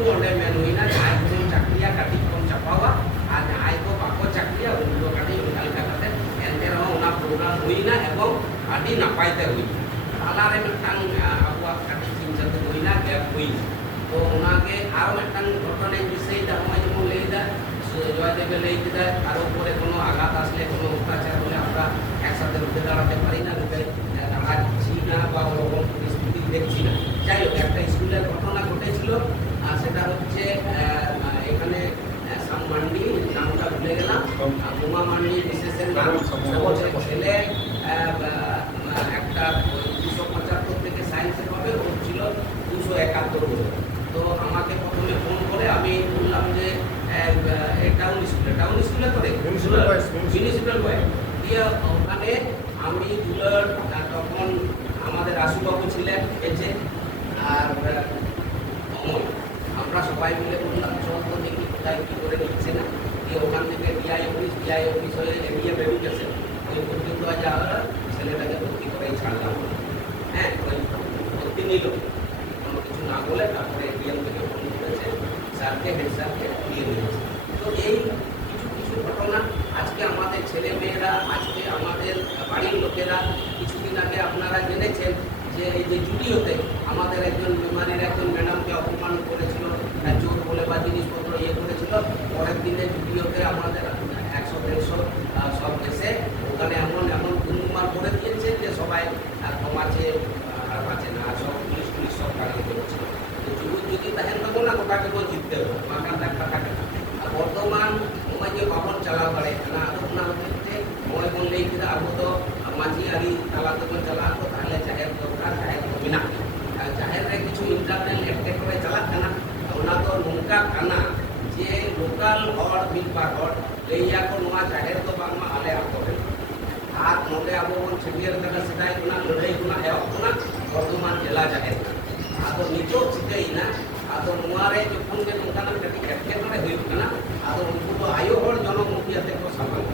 ᱩᱱᱠᱩ ᱚᱸᱰᱮ ᱢᱮᱱ ᱦᱩᱭᱱᱟ ᱡᱟᱦᱟᱸᱭ ᱠᱚᱵᱚᱱ ᱪᱟᱹᱠᱨᱤᱭᱟ ᱠᱟᱹᱴᱤᱡ ᱵᱚᱱ ᱪᱟᱯᱟᱣᱟ ᱟᱨ ᱡᱟᱦᱟᱸᱭ ᱠᱚ ᱵᱟᱠᱚ ᱪᱟᱹᱠᱨᱤᱭᱟ ᱩᱱᱠᱩ ᱫᱚ ᱠᱟᱹᱴᱤᱡ ᱚᱱᱠᱟ ᱞᱮᱠᱟ ᱠᱟᱛᱮ ᱮᱱᱛᱮ ᱨᱮᱦᱚᱸ ᱚᱱᱟ ᱯᱨᱳᱜᱨᱟᱢ ᱦᱩᱭᱱᱟ ᱮᱵᱚᱝ ᱟᱹᱰᱤ ᱱᱟᱯᱟᱭ ᱛᱮ ᱦᱩᱭᱱᱟ ᱛᱟᱞᱟᱨᱮ ᱢᱤᱫᱴᱟᱝ ᱟᱵᱚᱣᱟᱜ ᱠᱟᱹᱴᱤᱡ ᱪᱤᱱᱛᱟᱹ ᱦᱩᱭᱱᱟ ᱜᱮᱯ ᱦᱩᱭᱱᱟ ᱛᱚ ᱚᱱᱟᱜᱮ ᱟᱨ ᱢᱤᱫᱴᱟᱝ ᱜᱷᱚᱴᱚᱱᱟᱧ ᱫᱤᱥᱟᱹᱭᱮᱫᱟ ᱱᱚᱜᱼᱚᱭ ᱡᱮᱢᱚᱱ ᱞᱟᱹᱭᱫᱟ জয়দেবে লেই দিদা আর উপরে কোনো আঘাত আসলে কোনো অত্যাচার হলে আমরা একসাথে রুখে দাঁড়াতে পারি না রুখে দাঁড়াচ্ছি না বা ওরকম পরিস্থিতি দেখছি না যাই হোক একটা স্কুলের ঘটনা ঘটেছিল আর সেটা হচ্ছে এখানে সাম মান্ডি নামটা ভুলে গেলাম বোমা মান্ডি বিশেষের নাম ছেলে একটা 275 থেকে সায়েন্সের হবে ওর ছিল 271 তো আমাকে প্রথমে ফোন করে আমি বললাম যে টাউন স্কুলে করে মিউনিসিপ্যাল বয় দিয়ে ওখানে আমি দুলার তখন আমাদের আশুবাবু ছিলেন এসে আর অমল আমরা সবাই মিলে বললাম চল তো দেখি কোথায় কী করে নিচ্ছে না দিয়ে ওখান থেকে ডিআই অফিস হয়ে এরিয়া ভেরিফিকেশন ওই পর্যন্ত যাওয়া ছেলেটাকে ভর্তি করেই ছাড়লাম হ্যাঁ ওই ভর্তি নিল কোনো কিছু না বলে তারপরে এরিয়াম থেকে ফোন করেছে স্যারকে হেড স্যারকে দিয়ে দিয়েছে তো এই কিছু কিছু ঘটনা আজকে আমাদের ছেলে মেয়েরা আজকে আমাদের বাড়ির লোকেরা কিছুদিন আগে আপনারা জেনেছেন যে এই যে জুডিওতে আমাদের একজন বিমানের একজন ম্যাডামকে অপমান করেছিল চোর বলে বা জিনিসপত্র ইয়ে করেছিল পরের দিনে জুডিওতে আমাদের 100-150 সব এসে ওখানে এমন গুণমার করে দিয়েছে যে সবাই কমাচ্ছে আর বাঁচে না সব পুলিশ সব কাটিয়ে করছে তো যুবক যদি তাহেন তখন না গোটাকে বল জিততে হবে বাঁকা দেখা থাকে না বর্তমান সময় যে বাবন চালাव দাᱲᱮ ᱠᱟᱱᱟ ᱟᱫᱚ ᱚᱱᱟ ᱦᱚᱛᱮᱡ ᱛᱮ ᱱᱚᱜᱼᱚᱭ ᱵᱚᱱ ᱞᱟᱹᱭ ᱠᱮᱫᱟ ᱟᱵᱚ ᱫᱚ ᱢᱟᱹᱡᱷᱤ ᱟᱹᱨᱤ ᱛᱟᱞᱟ ᱛᱮᱵᱚᱱ ᱪᱟᱞᱟᱜ ᱟᱠᱚ ᱛᱟᱦᱚᱞᱮ ᱡᱟᱦᱮᱨ ᱫᱚᱨᱠᱟর ᱡᱟᱦᱮᱨ ᱫᱚ ᱢᱮᱱᱟᱜ ᱜᱮᱭᱟ ᱡᱟᱦᱮᱨ ᱨᱮ ᱠᱤᱪᱷᱩ ᱤᱱᱴᱟᱨᱱᱮᱞ ᱮᱴᱠᱮᱴᱚᱬᱮ ᱪᱟᱞᱟᱜ ᱠᱟᱱᱟ ᱚᱱᱟ ᱫᱚ ᱱᱚᱝᱠᱟ ᱠᱟᱱᱟ ᱡᱮ ᱞᱳᱠᱟᱞ ᱦᱚᱲ ᱢᱤᱫ ᱵᱟᱨ ᱦᱚᱲ ᱞᱟᱹᱭᱟᱠᱚ ᱱᱚᱣᱟ ᱡᱟᱦᱮᱨ ᱫᱚ ᱵᱟᱝᱢᱟ ᱟᱞᱮ ᱟᱛᱳ ᱨᱮ ᱟᱨ ᱱᱚᱰᱮ ᱟᱵᱚ ᱵᱚᱱ ᱪᱷᱟᱹᱴᱭᱟᱹᱨ ᱠᱟᱫᱟ ᱥᱮᱫᱟᱭ ᱠᱷᱚᱱᱟᱜ ᱞᱟᱹᱲᱦᱟᱹᱭ ᱠᱷᱚᱱᱟᱜ ᱮᱦᱚᱵ ᱠᱷᱚᱱᱟᱜ ᱵᱚᱨᱫᱷᱚᱢᱟᱱ ᱡᱮᱞᱟ ᱡᱟᱦᱮᱨ ᱟᱫᱚ ᱱᱤᱛᱚᱜ ᱪᱤᱠᱟᱹᱭᱮᱱᱟ ᱟᱫᱚ ᱱᱚᱣᱟᱨᱮ ᱡᱚᱠᱷᱚᱱ ᱜᱮ ᱱᱚᱝᱠᱟᱱᱟᱜ ᱠᱟᱹᱴᱤᱡ ᱮᱴᱠᱮᱴᱚᱬᱮ ᱦᱩᱭᱩᱜ ᱠᱟᱱᱟ ᱟᱫᱚ ᱩᱱᱠᱩ ᱫᱚ ᱟᱭᱳ ᱦᱚᱲ ᱡᱚᱱᱚᱢᱩᱠᱷᱤ ᱟᱛᱮ ᱠᱚ ᱥᱟᱢᱟᱝ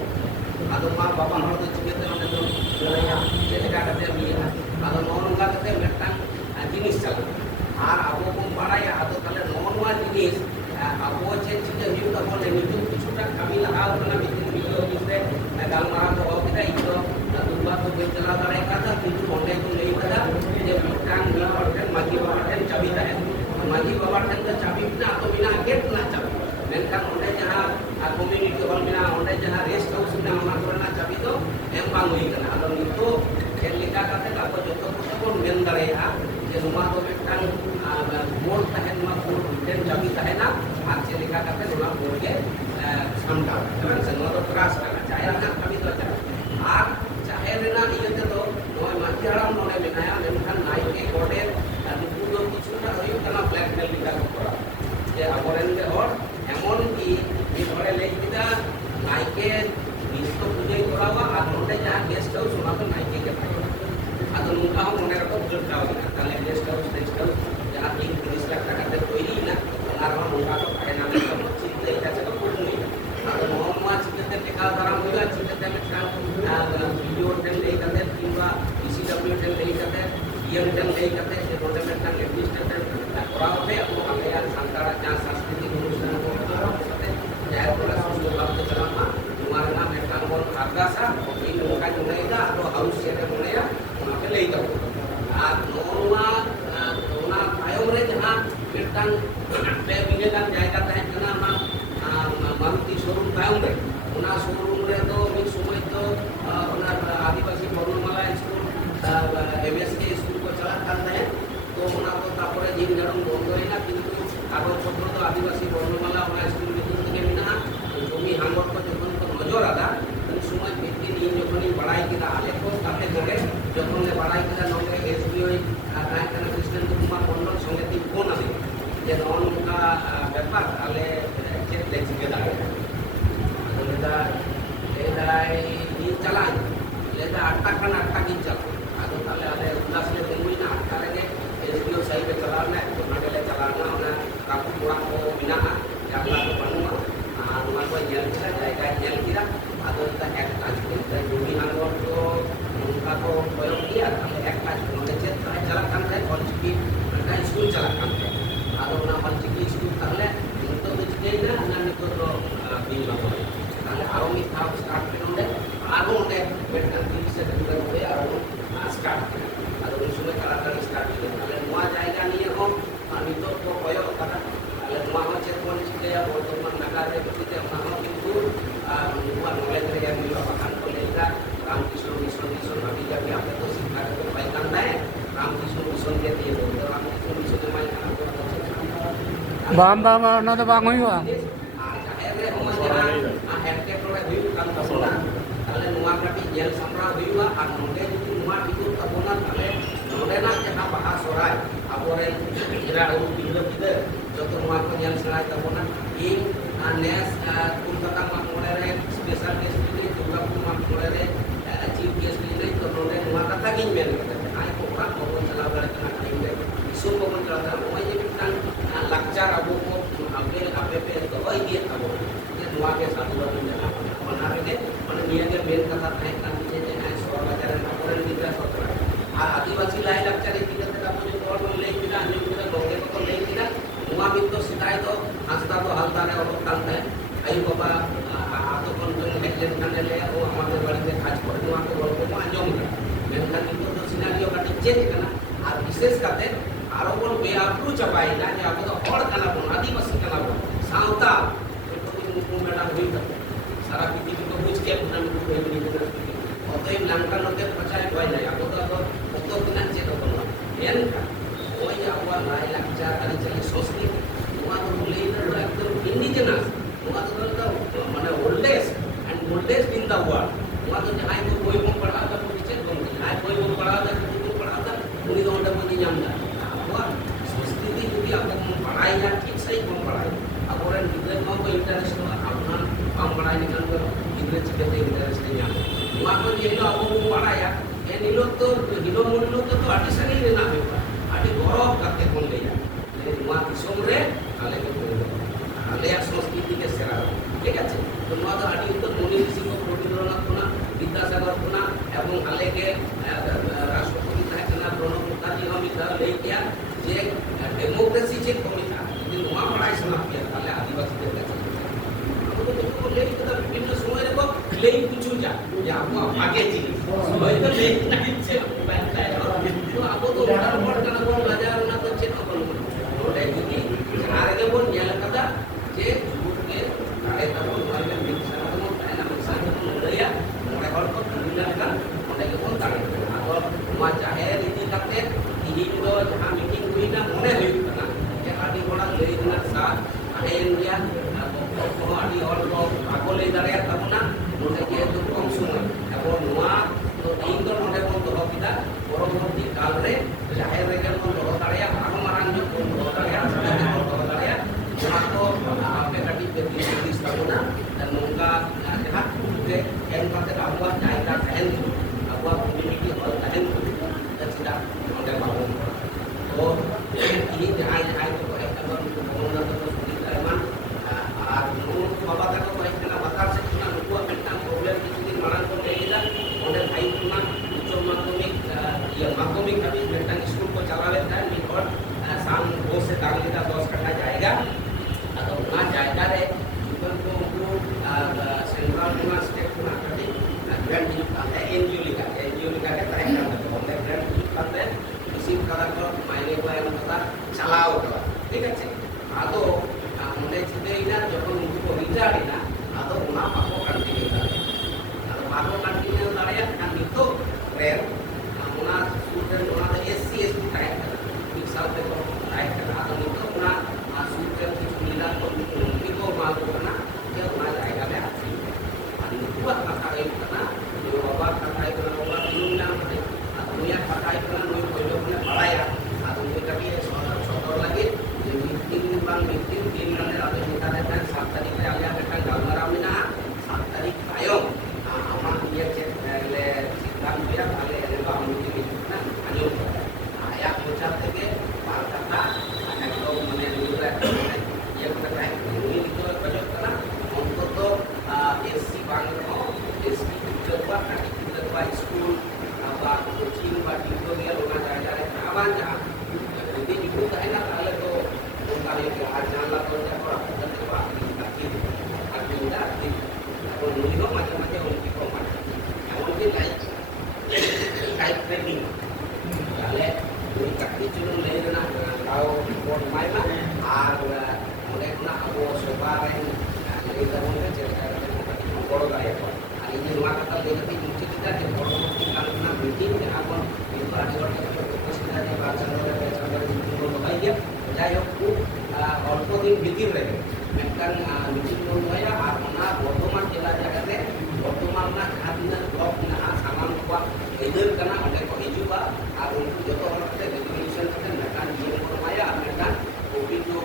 ᱟᱫᱚ ᱢᱟ ᱵᱟᱵᱟ ᱦᱚᱲ ᱫᱚ ᱪᱤᱠᱟᱹᱛᱮ ᱚᱸᱰᱮ ᱫᱚ ᱞᱟᱹᱲᱦᱟᱹᱭᱟ ᱪᱮᱫ ᱞᱮᱠᱟ ᱠᱟᱛᱮ ᱤᱭᱟᱹᱜᱼᱟ ᱟᱫᱚ ᱱᱚᱜᱼᱚ ᱱᱚᱝᱠᱟ ᱠᱟᱛᱮ ᱢᱤᱫᱴᱟᱝ ᱡᱤᱱᱤᱥ ᱪᱟᱞᱟᱜᱼᱟ ᱟᱨ ᱟᱵᱚ ᱵᱚᱱ ᱵᱟᱲᱟᱭᱟ ᱟᱫᱚ ᱛᱟᱦᱚᱞᱮ ᱱᱚᱣᱟ ᱡᱤᱱᱤস ᱟᱵᱚ ᱪᱮᱫ ᱪᱤᱠᱟᱹ ᱦᱩᱭᱩᱜ ᱛᱟᱵᱚᱱᱟ ᱱᱤᱛᱚᱜ ᱠᱤᱪᱷᱩᱴᱟ ᱠᱟᱹᱢᱤ ᱞᱟᱦᱟᱣ ᱠᱟᱱᱟ ᱢᱤᱫᱴᱤᱡ ᱵᱤᱰᱤᱳ ᱚᱯᱷᱤᱥ ᱨᱮ ᱜᱟᱞᱢᱟᱨᱟᱣ ᱫᱚᱦᱚ ᱠᱮᱫᱟ ᱤᱧ ᱫᱚ ᱫᱩᱵᱟᱨ ᱫᱚ ᱵᱟᱹᱧ ᱪᱟᱞᱟᱣ ᱫᱟᱲᱮ ᱠᱟᱫᱟ ᱠᱤᱱᱛᱩ ᱚᱸᱰᱮ ᱠᱚ ᱞᱟᱹᱭ ᱠᱟᱫᱟ ᱡᱮ ᱢᱤᱫᱴᱟᱝ ᱢᱤᱫ ᱦᱚᱲ ᱴᱷᱮᱱ ᱢᱟᱹᱡᱷᱤ ᱵᱟᱵᱟ ᱴᱷᱮᱱ ᱪᱟᱵᱤ ᱛᱟᱦᱮᱱ ᱢᱟᱹᱡᱷᱤ ᱵᱟᱵᱟ ᱴᱷᱮᱱ ᱫᱚ ᱪᱟᱵᱤ ᱢᱮᱱᱟᱜᱼᱟ ᱛᱚ ᱢᱮᱱᱟᱜᱼᱟ ᱜᱮᱴ ᱨᱮᱱᱟᱜ ᱪᱟᱵᱤ ᱢᱮᱱᱠᱷᱟᱱ ᱚᱸᱰᱮ ᱡᱟᱦᱟᱸ ᱠᱚᱢᱤউᱱᱤᱴᱤ ᱦᱚᱞ ᱢᱮᱱᱟᱜᱼᱟ ᱚᱸᱰᱮ ᱡᱟᱦᱟᱸ ᱨᱮᱥᱴ ᱦᱟᱣᱩᱥ ᱢᱮᱱᱟᱜᱼᱟ ᱚᱱᱟ ᱠᱚᱨᱮᱱᱟᱜ ᱪᱟᱵᱤ ᱫᱚ ᱮᱢ ᱵᱟᱝ ᱦᱩᱭ ᱠᱟᱱᱟ ᱟᱫᱚ ᱱᱤᱛᱚᱜ ᱪᱮᱫ ᱞᱮᱠᱟ ᱠᱟᱛᱮ ᱟᱵᱚ ᱡᱚᱛᱚ ᱠᱚᱛᱮ ᱵᱚᱱ ᱢᱮᱱ ᱫᱟᱲᱮᱭᱟᱜᱼᱟ ᱡᱮ ᱱᱚᱣᱟ ᱫᱚ ᱢᱤᱫᱴᱟᱝ ᱵᱳর্ড ᱛᱟᱦᱮᱱ ᱢᱟ ᱵᱳর্ড ᱢᱤᱫᱴᱮᱱ ᱪᱟᱵᱤ ᱛᱟᱦᱮᱱᱟ ᱟᱨ ᱪᱮᱫ ᱞᱮᱠᱟ ᱠᱟᱛᱮ ᱚᱱᱟ ᱵᱳর্ড ᱜᱮ ᱥᱟᱢᱴᱟᱣ ᱦᱮᱸ ᱥᱮ ᱱᱚᱣᱟ ᱫᱚ ᱛᱨᱟᱥ ᱠᱟᱱᱟ ᱡᱟᱦᱮᱨ ᱨᱮᱱᱟᱜ ᱠᱟᱹᱢᱤ ᱫᱚ ᱟᱨ ᱡᱟᱦᱮᱨ ᱨᱮᱱᱟᱜ ᱤᱭᱟᱹ ᱛᱮᱫᱚ ᱱᱚᱜᱼᱚᱭ ᱢᱟᱹᱡᱷᱤ ᱦᱟᱲᱟᱢ ᱱᱚᱰᱮ ᱢᱮᱱᱟᱭᱟ ᱢᱮᱱᱠᱷᱟᱱ ᱱᱟᱭᱠᱮ ᱜᱚᱰᱮᱛ ᱱᱩᱠᱩ ᱫᱚ ᱠᱤᱪᱷᱩᱴᱟ ᱦᱩᱭᱩᱜ ᱠᱟᱱᱟ ᱵᱞᱮᱠᱢᱮᱞ ᱞᱮᱠᱟ ᱠᱚ ᱠᱚᱨᱟᱣ ᱡᱮ ᱟᱵᱚᱨᱮᱱ ᱜᱮ ᱦᱚᱲ ᱮᱢᱚᱱ ᱠᱤ ᱢᱤᱫ ᱦᱚᱲᱮ ᱞᱟᱹᱭ ᱠᱮᱫᱟ নাইকে নিত্য পুজোয় করাওয়া আর নোটে যাহা গেস্ট হাউস ওনা তো নাইকে কে থাকে আদো নুকা হো মনে রাখো বুঝাও না তাহলে গেস্ট হাউস যাহা 30 লাখ টাকাতে তৈরি না ওনার হো নুকা তো থাকে না চিন্তা এটা ছিল কোনো নেই আর মোহাম্মদ চিন্তাতে টেকা দারাম হইলা চিন্তাতে মিটান ভিডিও টেন দেই কাতে কিংবা পিসিডব্লিউ টেন দেই কাতে ইএম টেন দেই কাতে যে নোটে মিটান অ্যাডমিনিস্ট্রেটর করা হবে এবং আলেয়ার সান্তারা যা সাংস্কৃতিক অনুষ্ঠান করা হবে যার ফলে সুন্দরভাবে চালামা তোমার নাম একটা বড় আগাছা এই নৌকা জুড়াইদা আর হাউস ছেড়ে মনেয়া ওনাকে লই দাও আর নোয়া ওনা তায়ম রে যাহা মিটান পে বিঘে গান জায়গা তাহেন কানা মারুতি শোরুম তায়ম রে ওনা শোরুম রে তো মিদ সময় তো ওনা আদিবাসী বর্ণমালা স্কুল এমএসকে স্কুল को চালাত কান তাহেন তো ওনা তো তারপরে দিন জারম বন্ধ হইনা কিন্তু কাগজপত্র তো আদিবাসী বর্ণমালা ওনা স্কুল ভিতর থেকে মেনা জমি হাঙ্গর को যখন তো নজর আদা उन समय व्यक्ति इन যখনই বাড়াই কিনা আলে को তাতে করে যখন ले বাড়াই কিনা নগে এসবিও তাই কানা কৃষ্ণ কুমার মন্ডল সঙ্গে তিন ফোন আছে যে ননকা ব্যাপার তাহলে চেক লেচিকে দাঁড়ে লেদা লেদাই দিন চালান লেদা আটটা খানা আটটা দিন চালান আদো তাহলে আলে উল্লাস লে দেন না আটটা রেগে এসবিও সাইডে চালানা ওনা গেলে চালানা ওনা কাপড় পোড়া को মেনাহা জানলা তো বানুয়া আর ওনা को ñel কিরা জায়গা ñel কিরা আদো তা এক কাজ করতে জমি হাঙ্গর তো নৌকা তো প্রয়োগ কিয়া তাহলে এক কাজ করতে চেত চালাক কান থাকে পঞ্চকি একটা স্কুল চালাক কান থাকে আদো ওনা পঞ্চকি স্কুল नितो को कोयो कदा ale nua ho chet mon chikaya Bordhoman nagar re kotite ona ho kintu nua knowledge re ami bakan ko leira Ramkrishna mission bhabi jabe ape to शिक्षा ko paikan nae Ramkrishna mission ke diye do Ramkrishna mission ke mai kana ko bam bam na to bang huyuga jaher re homa jana headcap re huyu kan tabona ale nua kati jel samra huyuga ar nonde judi nua itu tabona ale nonde na jaha baha sorai aboren ira uru pindah joto nua ko jel sarai tabona ing nes kulkata makmulere special guest ni juga makmulere chief guest ni to nonde nua kata gin men ai ko orang ko chalaw dare kana kainde isu ko mon chalaw dare oi je mitang lakchar abu ko apel app to oi dia abu ye nua ke satu abu jana ona re mana dia ke men kata thai kan je ai so lajaran apuran kita sotra Adivasi lie lakchar kita te apu jo kor le kita anju kita goge ko le kita nua mitto sitai to hasta to halta ne olok kalta ayu baba ato kon to heklen kan le o amader barite khaj kore nua ko golpo ma anjom menkan itu to scenario kati change kana ar bishesh kate aro bon be apru chapai na je apo to hor kana bon adivasi kana bon sauta to ko mena hui ta sara piti ko buj ke punan ko hui ni ko অতএব নামটা লোকে প্রচার হয় যায় আপাতত কত কিনা check হলো এন ওই আবার লাই লাকচার কালচার সংস্কৃতি ওয়া তো লেইটার একদম ইন্ডিজিনাস ওয়া তো মানে oldest and oldest in the world ওয়া তো যাই তো বই বম পড়া তা তো চেক বম যাই বই বম পড়া তা তো পড়া তা উনি তো ওটা মধ্যে জানলা আবার সংস্কৃতি যদি আপনি পড়াই না ঠিক সেই বম পড়াই আবার গিদ্রে কো ইন্টারেস্ট আপনার কম পড়াই নিকাল করো গিদ্রে চিকেতে ইন্টারেস্ট নিয়া nua ko jelo abu paraya en ilo to hilo mullo to adi sangi re na bepa adi gorob kate kon leya le nua disom re ale ko ale ya সংস্কৃতি ke sera ঠিক আছে তো nua to adi to moni risi ko Rabindranath kona Vidyasagar kona ebong ale ke rashtrapati thakena Pranab Mukherjee ami ta le kiya je democracy che komita যদি nua parai sana kiya tale adivasi der kache तो ले kita বিভিন্ন সময় রে ले কিছু যা যে আপু আগে ছিল সবাই তো ले নাই ছে ব্যাংকায় তো আপু তো ওটার পর কেন কোন বাজার না তো চেক করব ওটা যদি আর আগে বল নিয়া কথা যে যুবককে আরে তখন মানে বিছানা তো তাই না সাথে তো লইয়া ওটা হল তো মিলার का ওটা কে বল দাঁড়ে আর মা চাহে রীতি কাতে তিন দো যাহা মিটিং হইনা মনে হইতা না যে আদি বড় লই দিনা সাথ আরে India ko adi hol ko ako le dare tabuna node ke to kong sumai abo nua to ing do node kon to kita পরবর্তী কাল re jaher re kan kon do dare ya ako marang jo kon do dare ya kon do dare ya ko ape kati peti tabuna dan nungka jahat ke en pate abwa jaita tahen abwa community hol tahen dan sudah node bangun to ini jahai to ek abang bangunan to sudah আর বাবা তাকে কয়েকটা বাতার সে কিনা নুকুয়া একটা problem কিছুদিন মারান করে এলা ওদের ভাই কিনা উচ্চ মাধ্যমিক माध्यमिक अभी मेंटल स्कूल को चला लेता है निकट शाम 2 से 10 कट्ठा जाएगा तो वहाँ जाएगा रे ऊपर को उनको सेंट्रल गुना स्टेट गुना करके ग्रांट मिलता है एनजीओ लिखा के तरह करते हैं हमने ग्रांट मिलता है इसी प्रकार को मायने को है पता चलाओ ठीक है तो हमने सीधे इधर जब उनको विचार ना तो वहाँ आपको कंटिन्यू करें आपको कंटिन्यू करें kan itu rare una student una SC ST type एक साल पे तो type करना तो itu una student की मिला तो उनको मालूम करना कि una जाएगा मैं आती ada buat kata itu karena जो बाबा kata itu karena बाबा दुनिया में दुनिया kata itu karena नुई कोई लोग ने पढ़ा या ada नुई कभी सोतर lagi meeting bang meeting दिन में ada kita datang 7 तारीख ले आया datang gambar amina 7 तारीख ayo ama dia cek le sidang dia kali ada bang meeting itu kan ayo ayah ucap থেকে বার কথা একদম মানে নিউরা ইয়ে করতে চাই উনি তো কাজ করা অন্তত এসসি বাংলা এসসি টিচার বা স্কুল বা কোচিং বা টিউটোরিয়াল ওনা জায়গায় আবার যা যদি itu তাহলে তাহলে তো kali ajaran atau apa dan apa lagi ada di kalau dulu macam-macam untuk komat mungkin kayak training kali kaki cuma lain nak tahu report ᱮᱢᱟᱭ ᱢᱟ ᱟᱨ ᱚᱸᱰᱮ ᱠᱷᱚᱱᱟᱜ ᱟᱵᱚ ᱥᱚᱨᱠᱟᱨ ᱨᱮᱱ ᱞᱟᱹᱭ ᱛᱟᱵᱚᱱ ᱯᱮ ᱪᱮᱫ ᱞᱮᱠᱟ ᱠᱟᱛᱮ ᱵᱚᱱ ᱜᱚᱲᱚ ᱫᱟᱲᱮᱭᱟᱠᱚᱣᱟ ᱟᱨ ᱤᱧ ᱱᱚᱣᱟ ᱠᱟᱛᱷᱟ ᱞᱟᱹᱭ ᱠᱟᱛᱮ ᱢᱩᱪᱟᱹᱫ ᱮᱫᱟ ᱡᱮ ᱯᱚᱨᱚᱵᱚᱨᱛᱤ ᱠᱟᱞ ᱨᱮᱱᱟᱜ ᱢᱤᱴᱤᱝ ᱡᱟᱦᱟᱸ ᱵᱚᱱ ᱱᱤᱛᱚᱜ ᱟᱹᱰᱤ ᱦᱚᱲ ᱩᱯᱚᱥᱛᱷᱤᱛᱟ ᱡᱮ 2 ᱪᱟᱸᱫᱳ ᱨᱮ 2 ᱪᱟᱸᱫᱳ ᱨᱮ ᱢᱤᱴᱤᱝ ᱵᱚᱱ ᱫᱚᱦᱚᱭ ᱜᱮᱭᱟ ᱡᱟᱭᱦᱳᱠ ᱠᱷᱩᱵ অল্প দিন ভিতর রেখে মেটান মিটিং বন হয়া আর ওনা বর্তমান জেলা জায়গাতে বর্তমান না খাদিনা ব্লক না সামান কোয়া এদের কানা অনেক হিজুবা আর উনকু যত হলতে রেজুলেশন কাতে মেটান নিয়ম বন হয়া আর মেটান কোভিড নো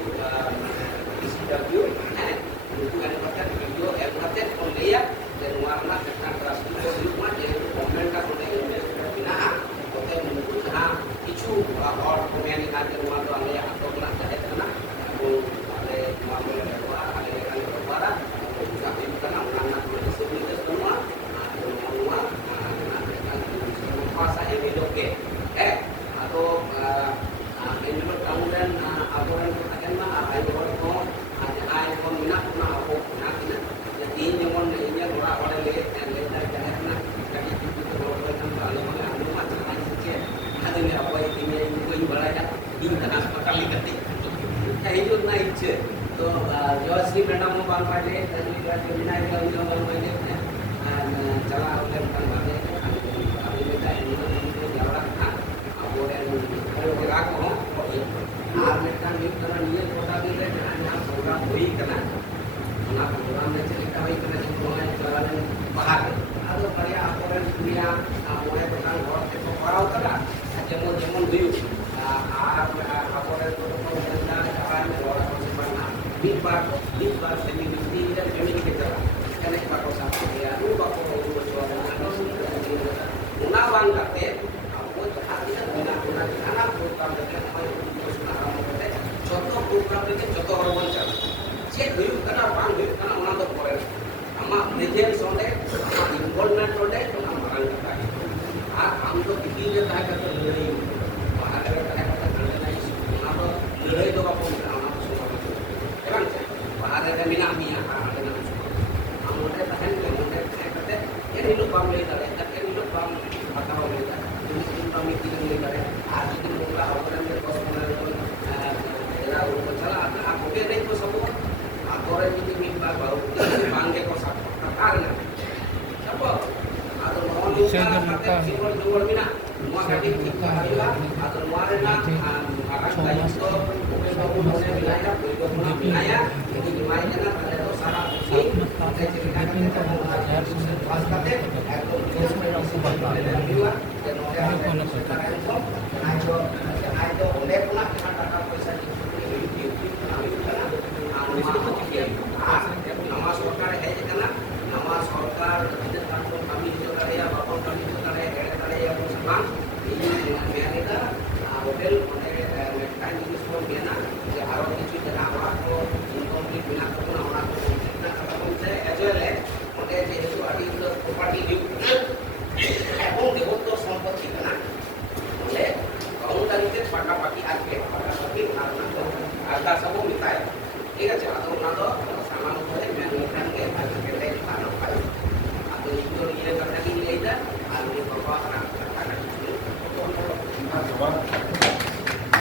পিসিডব্লিউ হ্যাঁ উনকু এর কথা ভিডিও এর কাতে কোন লেয়া যে নোয়ারনা মেটান রাষ্ট্রীয় হিজুব মা যে গভর্নমেন্ট কা কোনে বিনা ওতে উনকু যাহা কিছু হর কোমেনি কাতে নোয়া দো আলে আতকনা জাহে কানা ale mampu lewat ale kali berpara juga bukan anak-anak disabilitas semua semua anak-anak kuasa ini oke atau ini bertanggungan aturan akan mah ayo ko ayo ko minat na ako na kina jadi nyamon ini ora ora lihat jangan na kaki itu kalau kan kalau anu macam macam ada ni apa ini ini balaja ini tanah sekali ketik itu naik je. तो Jayashree madam को बाल पाटे तभी विनायक राव जी बाल पाटे चला हमने बाल पाटे अभी में टाइम नहीं जावड़ा था अब वो है राग हो आर में का न्यू करना नियम कोटा भी है जहां प्रोग्राम हुई करना ना प्रोग्राम में चलता हुई करना जो प्रोग्राम चलाने बाहर अब बढ़िया अपोरेंट दुनिया मोए प्रकार घर से तो कराओ करा जेमन जेमन हुई अपोरेंट को बंदा जहां में रोड़ा Big bar semi-mesti dan semi-mesti karena kita sama dia lupa kalau unawang kate aku hatinya guna anak program dengan contoh program itu contoh orang macam cek dulu karena bang dulu karena orang tu boleh ama present sonde ama involvement sonde sama orang kata हम तो किसी ने कहा करते लड़ाई बाहर का कहा करते लड़ाई apa lड़ाई तो apa kan bahagia dan minamnya ada nama semua amunnya tahan amunnya kata ini lu bang leda tapi ini lu bang apa bang leda ini bang meeting leda ada di muka orang yang kosmonal era urusan salah aku kira itu semua aturan ini minta baru bangke kosak karena siapa atau mau lupa simbol simbol mina semua kali kita adalah atau warna akan kayu itu bukan wilayah wilayah itu dimainkan pada dosara musik saya ceritakan kita mengajar pas kate atau dan oleh sekarang itu ayo oleh pula kata pesan itu nama सरकार है जगना nama सरकार tidak takut kami itu karya bapak kami itu karya yang sama ini dengan mereka hotel oleh kan ini semua biasa ya harus itu dengan waktu untuk bina kuna waktu kita kata pun saya aja le oleh itu ada properti di